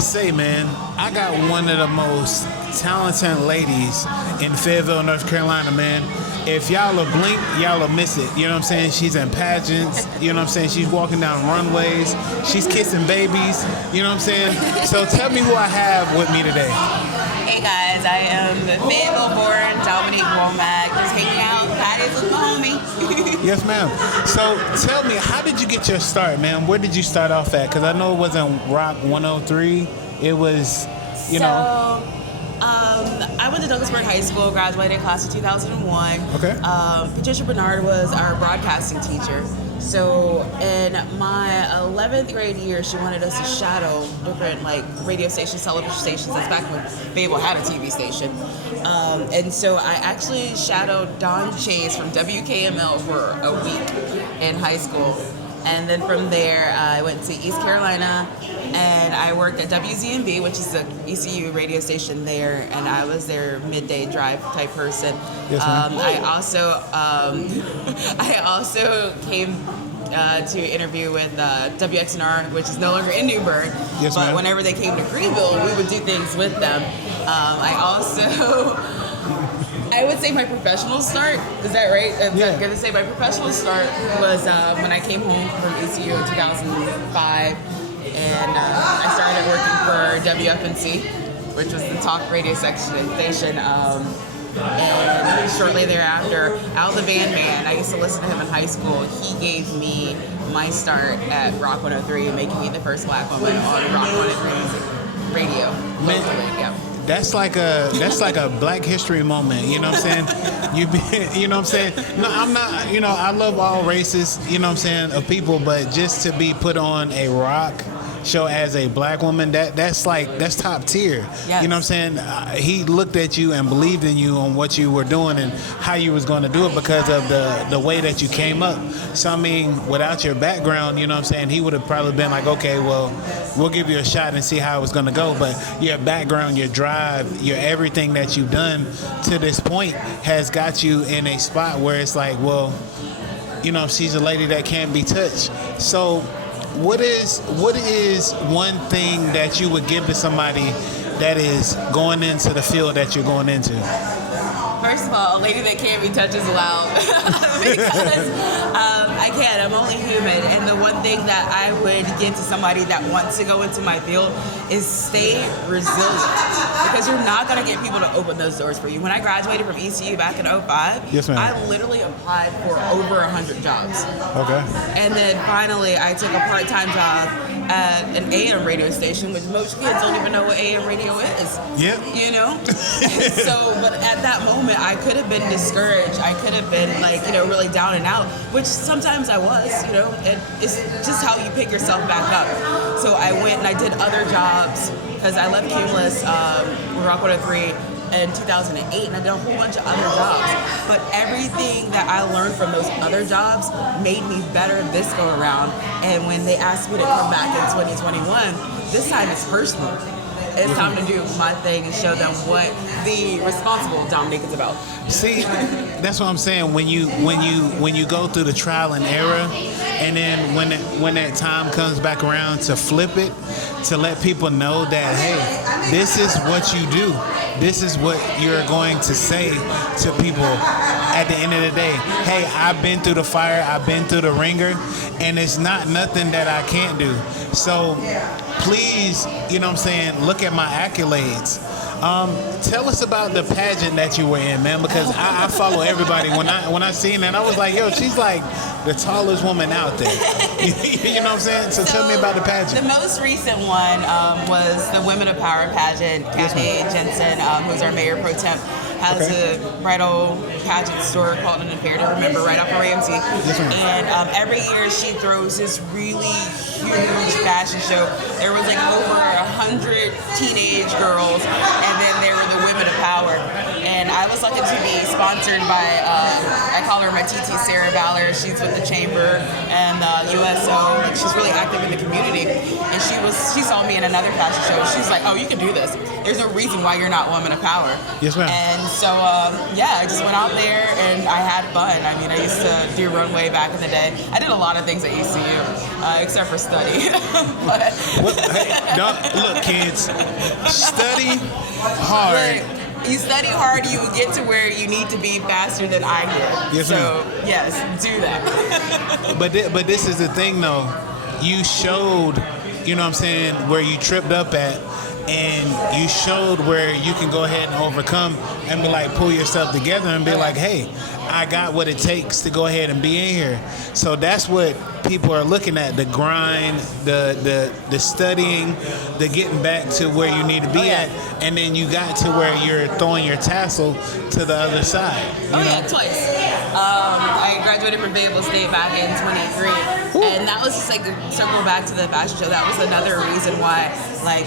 Say, man, I got one of the most talented ladies in Fayetteville, North Carolina, man. If y'all will blink, y'all will miss it. You know what I'm saying? She's in pageants. You know what I'm saying? She's walking down runways. She's kissing babies. You know what I'm saying? So tell me who I have with me today. Hey guys, I am Fayetteville born Dominique Womack, just hanging out, patties with my homie. Yes, ma'am. So tell me, how did you get your start, man? Where did you start off at? Because I know it wasn't Rock 103. It was, you know. I went to Douglasburg High School, graduated class of 2001. Okay. Patricia Bernard was our broadcasting teacher. So in my 11th grade year, she wanted us to shadow different like radio stations, television stations. That's back when Fayetteville had a TV station. And so I actually shadowed Don Chase from WKML for a week in high school. And then from there, I went to East Carolina, and I worked at WZMB, which is the ECU radio station there, and I was their midday drive type person. Yes, ma'am. I also came to interview with WXNR, which is no longer in Newburgh. Yes, but ma'am. whenever they came to Greenville, we would do things with them. I would say my professional start, is that right? Yeah. I'm going to say my professional start was when I came home from ECU in 2005, and I started working for WFNC, which was the talk radio station. And shortly thereafter, Al the Van Man, I used to listen to him in high school. He gave me my start at Rock 103, making me the first black woman on Rock 103 radio, locally. Yeah. That's like a Black History moment, you know what I'm saying? You know what I'm saying? No, I'm not, you know, I love all races, you know what I'm saying, of people, but just to be put on a rock show as a black woman, that's top tier. Yes. You know what I'm saying? He looked at you and believed in you on what you were doing and how you was going to do it because of the way that you came up. So I mean, without your background, you know what I'm saying, he would have probably been like, okay, well, we'll give you a shot and see how it was going to go. But your background, your drive, your everything that you've done to this point has got you in a spot where it's like, well, you know, she's a lady that can't be touched. So what is one thing that you would give to somebody that is going into the field that you're going into? First of all, a lady that can't be touched is loud because I can't. I'm only human. And the one thing that I would give to somebody that wants to go into my field is stay resilient, because you're not going to get people to open those doors for you. When I graduated from ECU back in 2005, yes, ma'am, I literally applied for over 100 jobs. Okay. And then finally, I took a part-time job at an AM radio station, which most kids don't even know what AM radio is. Yep. You know? So, but at that moment, I could have been discouraged. I could have been like, you know, really down and out, which sometimes I was, you know, and it's just how you pick yourself back up. So I went and I did other jobs because I left Cumulus with Rock 103 in 2008, and I did a whole bunch of other jobs. But everything that I learned from those other jobs made me better this go around. And when they asked me to come back in 2021, this time it's personal. It's time to do my thing and show them what the responsible Dominique is about. See, that's what I'm saying. When you go through the trial and error, and then when that time comes back around to flip it, to let people know that, hey, this is what you do. This is what you're going to say to people at the end of the day. Hey, I've been through the fire, I've been through the ringer, and it's not nothing that I can't do. So please, you know what I'm saying, look at my accolades. Tell us about the pageant that you were in, man, because I follow everybody. When I seen that, I was like, yo, she's like the tallest woman out there. You know what I'm saying? So tell me about the pageant. The most recent one was the Women of Power pageant. Kathy Jensen, who's our mayor pro temp, has a bridal pageant store called An Affair to Remember right off of Ramsey. And every year she throws this really huge fashion show. There was like over 100 teenage girls, and then there were the Women of Power. And I was lucky to be sponsored by, I call her my TT Sarah Ballard. She's with the Chamber and USO. Like, she's really active in the community. And she saw me in another fashion show. She's like, oh, you can do this. There's no reason why you're not woman of power. Yes, ma'am. And so, I just went out there and I had fun. I mean, I used to do runway back in the day. I did a lot of things at ECU, except for study. But Look, kids, study hard. Look, you study hard, you get to where you need to be faster than I did. Yes, so, ma'am. yes, do that. But this is the thing, though. You showed, you know what I'm saying, where you tripped up at, and you showed where you can go ahead and overcome and be like, pull yourself together and be like, hey, I got what it takes to go ahead and be in here. So that's what people are looking at, the grind, the studying, the getting back to where you need to be at, and then you got to where you're throwing your tassel to the other side. Yeah, twice. I graduated from FAYETTVILLE State back in 23, and that was just like circle back to the fashion show. That was another reason why, like,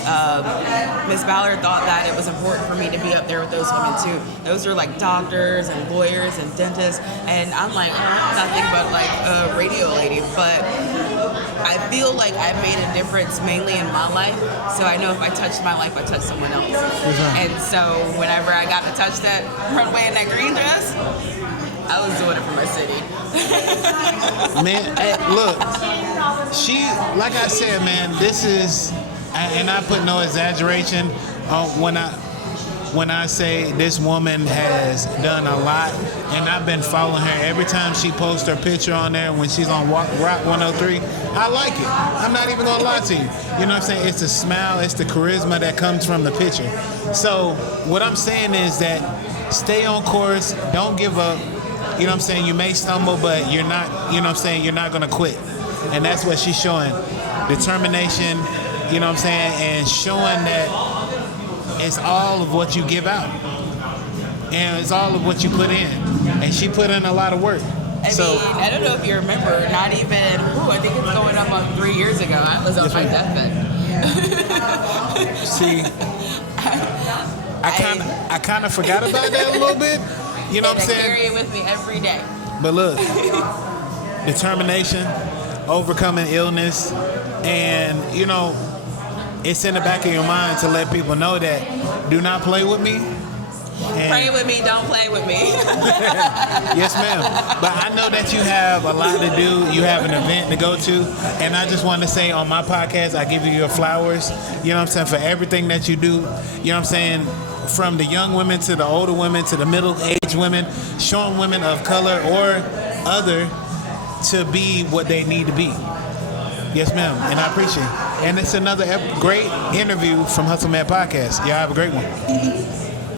Miss Ballard thought that it was important for me to be up there with those women too. Those are like doctors and lawyers and dentists, and I'm like, I'm nothing but like a radio lady, but I feel like I made a difference mainly in my life. So I know if I touched my life, I touched someone else. And so whenever I got to touch that runway in that green dress, I was doing it for my city. Man, look, she, like I said, man, this is, and I put no exaggeration when I say this woman has done a lot, and I've been following her every time she posts her picture on there when she's on Rock 103. I like it. I'm not even gonna lie to you. You know what I'm saying? It's the smile, it's the charisma that comes from the picture. So what I'm saying is that stay on course, don't give up. You know what I'm saying? You may stumble, but you're not, you know what I'm saying, you're not gonna quit. And that's what she's showing. Determination, you know what I'm saying, and showing that it's all of what you give out, and it's all of what you put in. And she put in a lot of work. I mean, I don't know if you remember, not even, I think it's going up on 3 years ago. I was on my deathbed. See, I kind of forgot about that a little bit. You know what I'm saying? I carry it with me every day. But look, determination, overcoming illness, and, you know, it's in the back of your mind to let people know that do not play with me. Pray with me, don't play with me. Yes, ma'am. But I know that you have a lot to do. You have an event to go to. And I just want to say on my podcast, I give you your flowers, you know what I'm saying, for everything that you do. You know what I'm saying? From the young women to the older women to the middle-aged women, showing women of color or other to be what they need to be. Yes, ma'am. And I appreciate it. And it's another great interview from Hustle Man Podcast. Y'all have a great one.